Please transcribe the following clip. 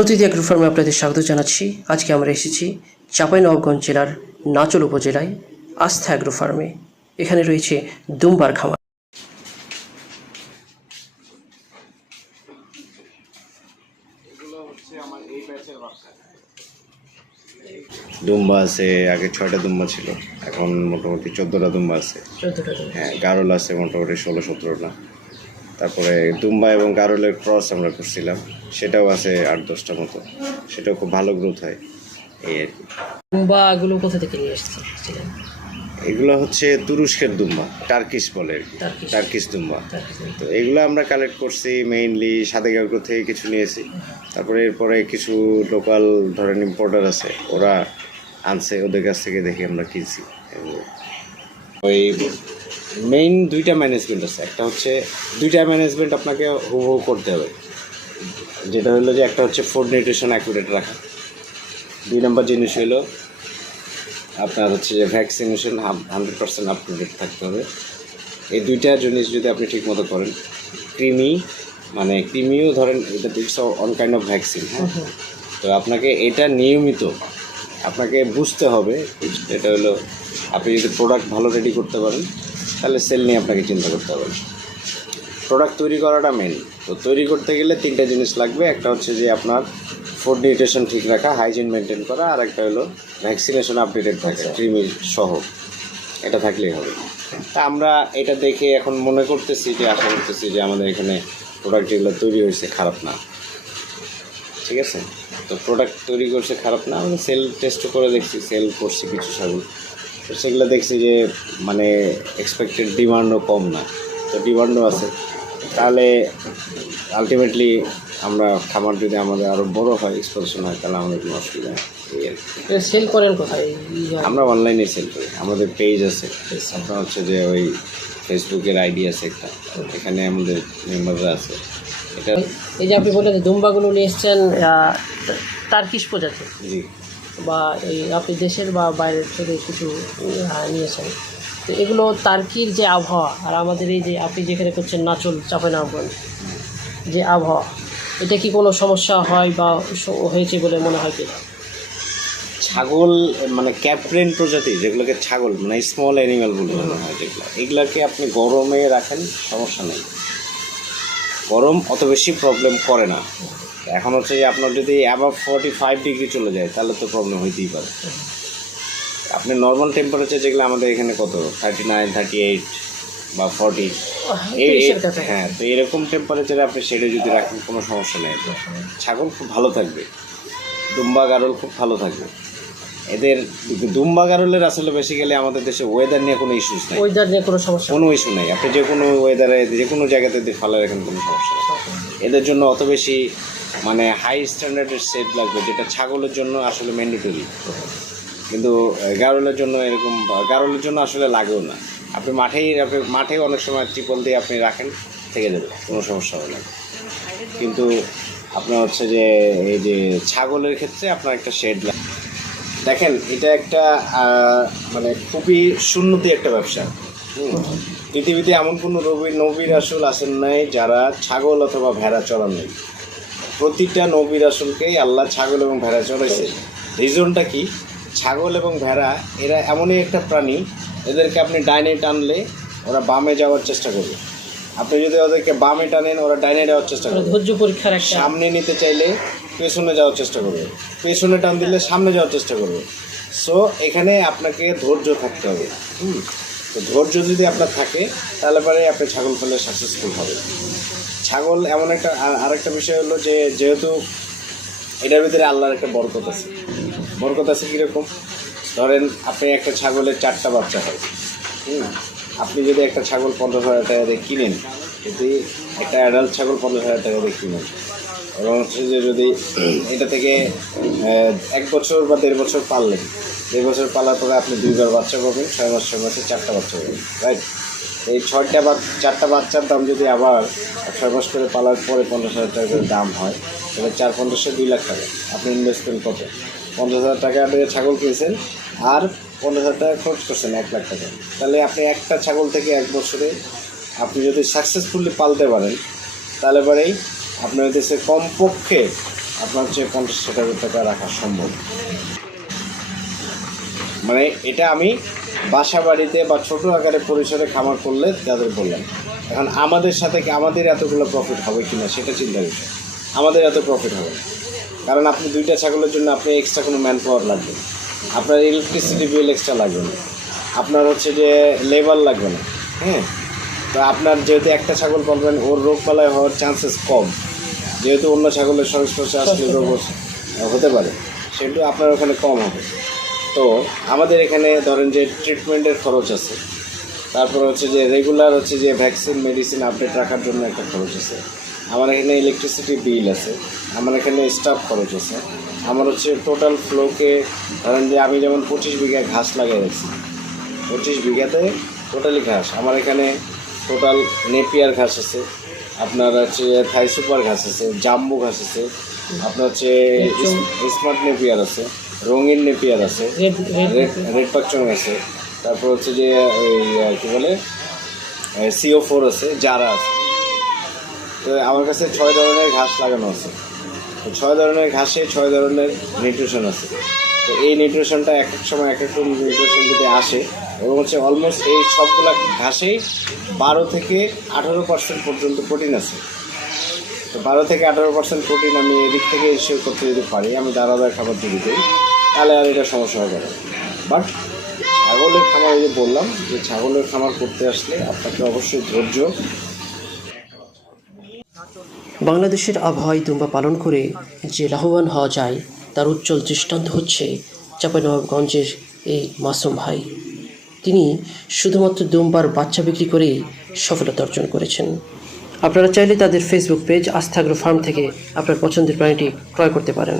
প্রতিটি অ্যাগ্রো ফার্মে আপনাদের স্বাগত জানাচ্ছি। আজকে আমরা এসেছি চাঁপাইনবাবগঞ্জ জেলার নাচল উপজেলায় আস্থা অ্যাগ্রো ফার্মে। এখানে রয়েছে দুম্বার খামার। দুম্বা আছে আগে ছয়টা দুম্বা ছিল এখন মোটামুটি চোদ্দোটা দুম্বা আছে। হ্যাঁ গারল আছে মোটামুটি ষোলো সতেরোটা। তারপরে দুম্বা এবং গারলের ক্রস আমরা করছিলাম। সেটাও আছে আট দশটা মতো। সেটাও খুব ভালো গ্রোথ হয়। এই আর কি। দুম্বাগুলো কোথা থেকে নিয়ে এসেছিলেন এগুলো হচ্ছে তুরস্কের দুম্বা টার্কিশ বলে আর কি। টার্কিশ। টার্কিশ দুম্বা। তো এগুলো আমরা কালেক্ট করছি মেইনলি সাদেগাঁও থেকে কিছু নিয়েছি। তারপরে এরপরে কিছু লোকাল ধরেন ইম্পোর্টার আছে ওরা আনছে ওদের কাছ থেকে দেখে আমরা কিনছি। ওই মেইন দুইটা ম্যানেজমেন্ট আছে। একটা হচ্ছে দুইটা ম্যানেজমেন্ট আপনাকে হু হু করতে হবে। যেটা হলো যে একটা হচ্ছে ফুড নিউট্রিশন অ্যাকুরেট রাখা। দুই নম্বর জিনিস হলো আপনার হচ্ছে যে vaccination hundred percent up to date থাকতে হবে। এই দুইটা জিনিস যদি আপনি ঠিকমতো করেন ক্রিমি মানে ক্রিমিও ধরেন এটা it's on kind of vaccine হ্যাঁ? তো আপনাকে এটা নিয়মিত আপনাকে বুঝতে হবে এটা হলো আপনি যদি প্রোডাক্ট ভালো রেডি করতে পারেন তাহলে সেল নিয়ে আপনাকে চিন্তা করতে হবে প্রোডাক্ট তৈরি করাটা মেন তো তৈরি করতে গেলে তিনটা জিনিস লাগবে। একটা হচ্ছে যে আপনার ফুড নিউট্রিশন ঠিক রাখা হাইজিন মেনটেন করা, আর একটা হলো ভ্যাকসিনেশন আপডেটেড থাকা ক্রিমি সহ। এটা থাকলেই হবে। তা আমরা এটা দেখে এখন মনে করতেছি যে, আশা করতেছি যে আমাদের এখানে প্রোডাক্ট যেগুলো তৈরি হয়েছে খারাপ না। ঠিক আছে? তো প্রোডাক্ট তৈরি করছে খারাপ না। আমরা সেল টেস্টও করে দেখছি সেল করছি কিছু ছাগল। তো সেগুলো দেখছি যে মানে এক্সপেক্টেড ডিমান্ডও কম না। তো ডিমান্ডও আছে। তাহলে আলটিমেটলি আমরা খামার যদি আমাদের আরও বড় হয় এক্সপোজিশন হয় তাহলে আমাদের কোনো অসুবিধা নেই। সেল করেন কোথায় আমরা অনলাইনে সেল করি। আমাদের পেজ আছে। আপনার হচ্ছে যে ওই ফেসবুকের আইডি আছে একটা। এখানে আমাদের মেম্বাররা আছে। এটা এই যে আপনি বললেন যে দুম্বাগুলো নিয়ে এসছেন টার্কিশ প্রজাতি। জি। বা এই আপনি দেশের বা বাইরের থেকে কিছু নিয়েছেন। তো এগুলো তার্কির যে আবহাওয়া, আর আমাদের এই যে আপনি যেখানে করছেন নাচল চাপাইনবাবগঞ্জ, যে আবহাওয়া, এটা কি কোনো সমস্যা হয় বা হয়েছে বলে মনে হয় কি ছাগল মানে ক্যাপ্রেন প্রজাতি, যেগুলোকে ছাগল মানে স্মল অ্যানিমাল বলে মনে হয় যেগুলো, এগুলোকে আপনি গরমে রাখেন, সমস্যা নেই। গরম অত বেশি প্রবলেম করে না। এখন হচ্ছে আপনার যদি অ্যাবাভ ফর্টি ফাইভ ডিগ্রি চলে যায় তাহলে তো প্রবলেম হইতেই পারে। আপনি নর্মাল টেম্পারেচার যেগুলো আমাদের এখানে কত? থার্টি নাইন থার্টি এইট বা ফর্টি হ্যাঁ তো এরকম টেম্পারেচারে আপনি সেটা যদি রাখেন কোনো সমস্যা নেই। ছাগল খুব ভালো থাকবে। দুম্বা গারল খুব ভালো থাকবে। এদের দুম্বা গারলের আসলে বেসিক্যালি আমাদের দেশে ওয়েদার নিয়ে কোনো ইস্যুস নেই। ওয়েদার নিয়ে কোনো সমস্যা কোনো ইস্যু নেই। আপনি যে কোনো ওয়েদারে যে কোনো জায়গাতে যদি ফালা রাখেন কোনো সমস্যা নেই। এদের জন্য অত বেশি মানে হাই স্ট্যান্ডার্ডের সেট লাগবে, যেটা ছাগলের জন্য আসলে ম্যান্ডেটরি কিন্তু গারলের জন্য এরকম, গারলের জন্য আসলে লাগেও না। আপনি মাঠেই, আপনি মাঠেও অনেক সময় ট্রিপল দিয়ে আপনি রাখেন, থেকে যাবে, কোনো সমস্যা হবে না। কিন্তু আপনার হচ্ছে যে, এই যে ছাগলের ক্ষেত্রে আপনার একটা শেড লাগে। দেখেন, এটা একটা মানে খুবই সুন্নতি একটা ব্যবসা। পৃথিবীতে এমন কোনো রবি নবীর আসল আসেন নাই যারা ছাগল অথবা ভেড়া চড়ান নেই। প্রতিটা নবীর আসলকেই আল্লাহ ছাগল এবং ভেড়া চড়াইছে রিজনটা কি? ছাগল এবং ভেড়া এরা এমনই একটা প্রাণী এদেরকে আপনি ডাইনে টানলে ওরা বামে যাওয়ার চেষ্টা করবে। আপনি যদি ওদেরকে বামে টানেন ওরা ডাইনে যাওয়ার চেষ্টা করবে। ধৈর্য পরীক্ষার সামনে নিতে চাইলে পেছনে যাওয়ার চেষ্টা করবে। পেছনে টান দিলে সামনে যাওয়ার চেষ্টা করবে। সো এখানে আপনাকে ধৈর্য থাকতে হবে। হুম? তো ধৈর্য যদি আপনার থাকে তাহলে পরে আপনি ছাগল ফেলে সাকসেসফুল হবে ছাগল এমন একটা, আর- আরেকটা বিষয় হলো যে যেহেতু এটার ভিতরে আল্লাহর একটা বরকত আছে। বরকত আছে কীরকম? ধরেন আপনি একটা ছাগলের চারটা বাচ্চা হয়, হুম? আপনি যদি একটা ছাগল পঞ্চাশ হাজার টাকা দিয়ে কিনেন, যদি একটা অ্যাডাল্ট ছাগল পঞ্চাশ হাজার টাকা দিয়ে কিনেন, এবং হচ্ছে যে যদি এটা থেকে এক বছর বা দেড় বছর পাললেন, দেড় বছর পালার পরে আপনি দুইবার বাচ্চা পাবেন, ছয় মাস, ছয় মাসে চারটা বাচ্চা পাবেন রাইট এই ছয়টা বা চারটা বাচ্চার দাম যদি আবার ছয় মাস করে পালার পরে পঞ্চাশ হাজার টাকা করে দাম হয়, তাহলে চার পঞ্চাশে দুই লাখ টাকা। আপনি ইনভেস্টমেন্ট কত? পঞ্চাশ হাজার টাকা দিয়ে ছাগল কিনেছেন আর পঞ্চাশ হাজার টাকা খরচ করছেন এক লাখ টাকা। তাহলে আপনি একটা ছাগল থেকে এক বছরে আপনি যদি সাকসেসফুলি পালতে পারেন, তাহলে পরেই আপনার দেশে কমপক্ষে আপনার হচ্ছে পঞ্চাশ হাজার টাকা রাখা সম্ভব। মানে এটা আমি বাসা বাড়িতে বা ছোট আকারে পরিসরে খামার করলে তাদের বললাম এখন আমাদের সাথে কি আমাদের এতগুলো প্রফিট হবে কি না সেটা চিন্তা বিষয়। আমাদের এত প্রফিট হবে না। কারণ আপনি দুইটা ছাগলের জন্য আপনি এক্সট্রা কোনো ম্যান পাওয়ার লাগবে না। আপনার ইলেকট্রিসিটি বিল এক্সট্রা লাগবে না। আপনার হচ্ছে যে লেবার লাগবে না। হ্যাঁ? তো আপনার যেহেতু একটা ছাগল পালবেন ওর রোগ পালায় হওয়ার চান্সেস কম। যেহেতু অন্য ছাগলের সংস্পর্শে আসলে রোগ হতে পারে। সেটা আপনার ওখানে কম হবে। তো আমাদের এখানে ধরেন যে ট্রিটমেন্টের খরচ আছে। তারপর হচ্ছে যে রেগুলার হচ্ছে যে ভ্যাকসিন মেডিসিন আপডেট রাখার জন্য একটা খরচ আছে। আমার এখানে ইলেকট্রিসিটি বিল আছে। আমার এখানে স্টাফ খরচ আছে। আমার হচ্ছে টোটাল ফ্লোকে ধরেন যে আমি যেমন পঁচিশ বিঘা ঘাস লাগিয়ে রাখছি পঁচিশ বিঘাতে টোটালি ঘাস। আমার এখানে টোটাল নেপিয়ার ঘাস আছে। আপনার হচ্ছে থাই সুপার ঘাস আছে জাম্বু ঘাস আছে। আপনার হচ্ছে স্মার্ট নেপিয়ার আছে। রঙিন নেপিয়ার আছে। রেড পাকচং আছে। তারপর হচ্ছে যে ওই কী বলে সিও ফোর আছে জারা আছে। তো আমার কাছে ছয় ধরনের ঘাস লাগানো আছে। তো ছয় ধরনের ঘাসে ছয় ধরনের নিউট্রিশন আছে। তো এই নিউট্রিশনটা এক এক সময় এক এক রকম নিউট্রিশন যদি আসে এবং হচ্ছে অলমোস্ট এই সবগুলা ঘাসেই বারো থেকে আঠারো পার্সেন্ট পর্যন্ত প্রোটিন আছে। তো বারো থেকে আঠারো পার্সেন্ট প্রোটিন আমি এদিক থেকে ইস্যু করতে যদি পারি আমি দানাদার খাবার যদি দিই তাহলে আর এটা সমস্যা হবে না বাট ছাগলের খামার এই যে বললাম, যে ছাগলের খামার করতে আসলে আপনাকে অবশ্যই ধৈর্য। বাংলাদেশের আবহাওয়ায় দুম্বা পালন করে যে লাভবান হওয়া যায়, তার উজ্জ্বল দৃষ্টান্ত হচ্ছে চাঁপাইনবাবগঞ্জের এই মাসুম ভাই। তিনি শুধুমাত্র দুম্বার বাচ্চা বিক্রি করেই সফলতা অর্জন করেছেন। আপনারা চাইলে তাদের ফেসবুক পেজ আস্থাগ্র ফার্ম থেকে আপনার পছন্দের প্রাণীটি ক্রয় করতে পারেন।